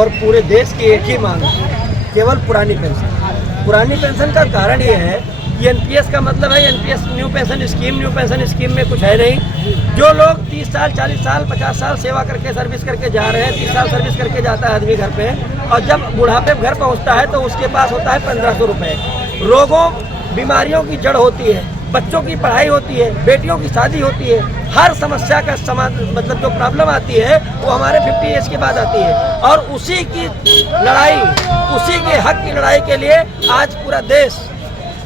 और पूरे देश की एक ही मांग है, केवल पुरानी पेंशन। पुरानी पेंशन का कारण ये है कि एनपीएस का मतलब है एनपीएस न्यू पेंशन स्कीम में कुछ है नहीं। जो लोग 30 साल 40 साल 50 साल सेवा करके सर्विस करके जा रहे हैं, 30 साल सर्विस करके जाता है आदमी घर पे, और जब बुढ़ापे घर पहुंचता है तो उसके पास होता है 1500 रुपये। रोगों बीमारियों की जड़ होती है, बच्चों की पढ़ाई होती है, बेटियों की शादी होती है, हर समस्या का मतलब जो प्रॉब्लम आती है वो हमारे 50 एज के बाद आती है। और उसी की लड़ाई, उसी के हक की लड़ाई के लिए आज पूरा देश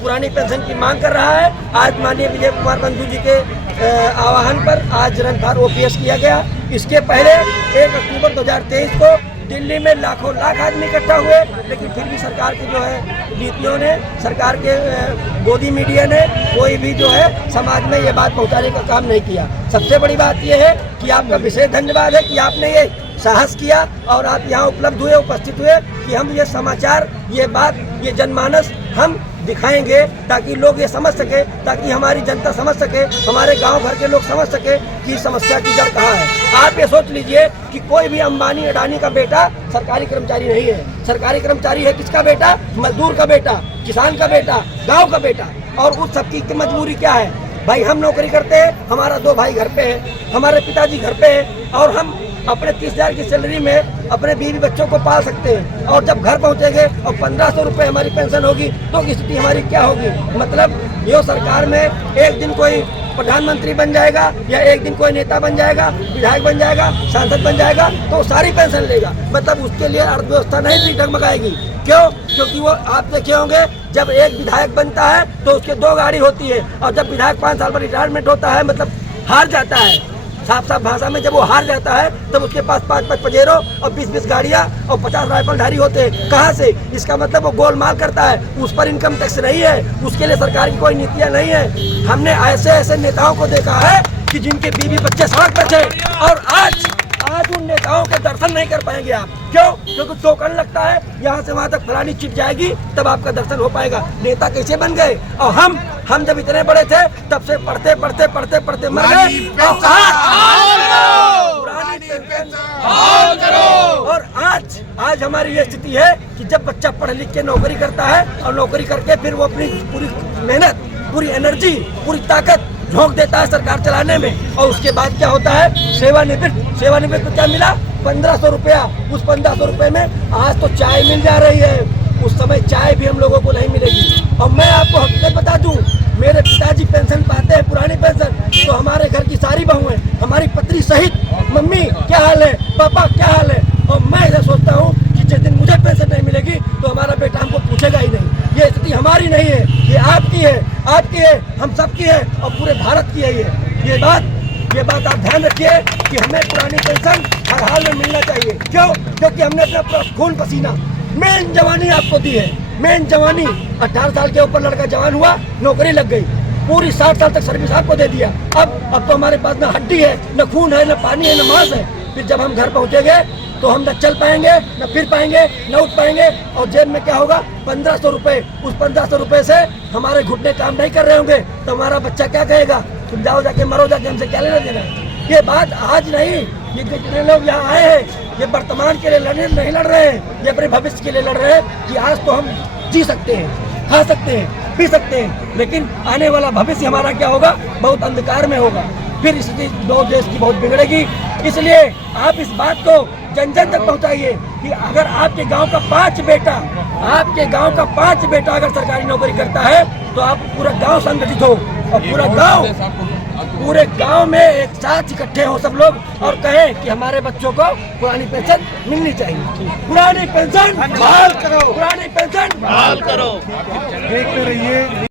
पुरानी पेंशन की मांग कर रहा है। आज माननीय विजय कुमार बंधु जी के आह्वान पर आज रणथार ओपीएस किया गया। इसके पहले 1 अक्टूबर 2023 को दिल्ली में लाखों लाख आदमी इकट्ठा हुए, लेकिन फिर भी सरकार की जो है नीतियों ने, सरकार के गोदी मीडिया ने कोई भी जो है समाज में ये बात पहुंचाने का काम नहीं किया। सबसे बड़ी बात यह है कि आपका विशेष धन्यवाद है कि आपने ये साहस किया और आप यहाँ उपलब्ध हुए, उपस्थित हुए कि हम ये समाचार, ये बात, ये जनमानस हम दिखाएंगे ताकि लोग ये समझ सके, ताकि हमारी जनता समझ सके, हमारे गांव भर के लोग समझ सके कि समस्या की जड़ कहाँ है। आप ये सोच लीजिए कि कोई भी अंबानी अडानी का बेटा सरकारी कर्मचारी नहीं है। सरकारी कर्मचारी है किसका बेटा? मजदूर का बेटा, किसान का बेटा, गाँव का बेटा। और उस सबकी मजबूरी क्या है? भाई हम नौकरी करते हैं, हमारा 2 भाई घर पे है, हमारे पिताजी घर पे है, और हम अपने 30,000 की सैलरी में अपने बीवी बच्चों को पाल सकते हैं। और जब घर पहुंचेंगे और 1500 रुपये हमारी पेंशन होगी तो स्थिति हमारी क्या होगी? मतलब यो सरकार में एक दिन कोई प्रधानमंत्री बन जाएगा या एक दिन कोई नेता बन जाएगा, विधायक बन जाएगा, सांसद बन जाएगा तो सारी पेंशन लेगा। मतलब उसके लिए अर्थव्यवस्था नहीं डगमगाएगी। क्यों? क्योंकि वो आप देखे होंगे जब एक विधायक बनता है तो उसके 2 गाड़ी होती है, और जब विधायक 5 साल पर रिटायरमेंट होता है, मतलब हार जाता है, साफ साफ भाषा में जब वो हार जाता है तब उसके पास 5-5 पजेरो और 20-20 गाड़ियाँ और 50 राइफलधारी होते हैं। कहाँ से? इसका मतलब वो गोलमाल करता है, उस पर इनकम टैक्स नहीं है, उसके लिए सरकार की कोई नीतियाँ नहीं है। हमने ऐसे ऐसे नेताओं को देखा है कि जिनके बीवी बच्चे सड़क पर थे, और आज उन नेताओं के दर्शन नहीं कर पाएंगे आप। क्यों? क्योंकि टोकन लगता है, यहाँ से वहाँ तक फलानी चिट जाएगी तब आपका दर्शन हो पाएगा। नेता कैसे बन गए? और हम जब इतने बड़े थे तब से पढ़ते मर गए। और आज हमारी ये स्थिति है कि जब बच्चा पढ़ लिख के नौकरी करता है और नौकरी करके फिर वो अपनी पूरी मेहनत, पूरी एनर्जी, पूरी ताकत झोंक देता है सरकार चलाने में, और उसके बाद क्या होता है? सेवानिवृत्त को क्या मिला? 1500 रुपया। उस 1500 रुपये में आज तो चाय मिल जा रही है, उस समय चाय भी हम लोगों को नहीं मिलेगी। और मैं आपको हकीकत बता दूं, मेरे पिताजी पेंशन पाते हैं, पुरानी पेंशन, तो हमारे घर की सारी बहुएं, हमारी पत्नी सहित, मम्मी क्या हाल है, पापा क्या हाल है। और मैं ऐसा सोचता हूँ कि जिस दिन मुझे पेंशन नहीं मिलेगी तो हमारा बेटा हमको पूछेगा ही नहीं। ये स्थिति हमारी नहीं है, ये आपकी है, हम सबकी है, और पूरे भारत की है। ये बात आप ध्यान रखिए कि हमें पुरानी पेंशन हर हाल में मिलना चाहिए। क्यों? क्योंकि हमने अपना खून पसीना, मेन जवानी आपको दी है, मेन जवानी। 18 साल के ऊपर लड़का जवान हुआ, नौकरी लग गई, पूरी 60 साल तक सर्विस आपको दे दिया। अब तो हमारे पास न हड्डी है, न खून है, न पानी है, न मांस है। फिर जब हम घर पहुँचेंगे तो हम न चल पाएंगे, न फिर पाएंगे, न उठ पाएंगे, और जेब में क्या होगा? 1500 रुपये। उस 1500 रुपये से हमारे घुटने काम नहीं कर रहे होंगे तो हमारा बच्चा क्या कहेगा? तुम जाओ जाके मरो, जाके हमसे क्या लेना देना? ये बात आज नहीं, ये जितने लोग यहाँ आए हैं ये वर्तमान के लिए नहीं लड़ रहे हैं, ये अपने भविष्य के लिए लड़ रहे हैं कि आज तो हम जी सकते हैं, खा सकते हैं, पी सकते हैं, लेकिन आने वाला भविष्य हमारा क्या होगा? बहुत अंधकार में होगा। फिर स्थिति देश की बहुत बिगड़ेगी। इसलिए आप इस बात को जन जन तक पहुंचाइए कि अगर आपके गांव का 5 बेटा अगर सरकारी नौकरी करता है तो आप पूरा गांव संगठित हो, और पूरे गांव में एक साथ इकट्ठे हो सब लोग और कहें कि हमारे बच्चों को पुरानी पेंशन मिलनी चाहिए। पुरानी पेंशन बहाल करो, पुरानी पेंशन बहाल करो। देखते रहिए।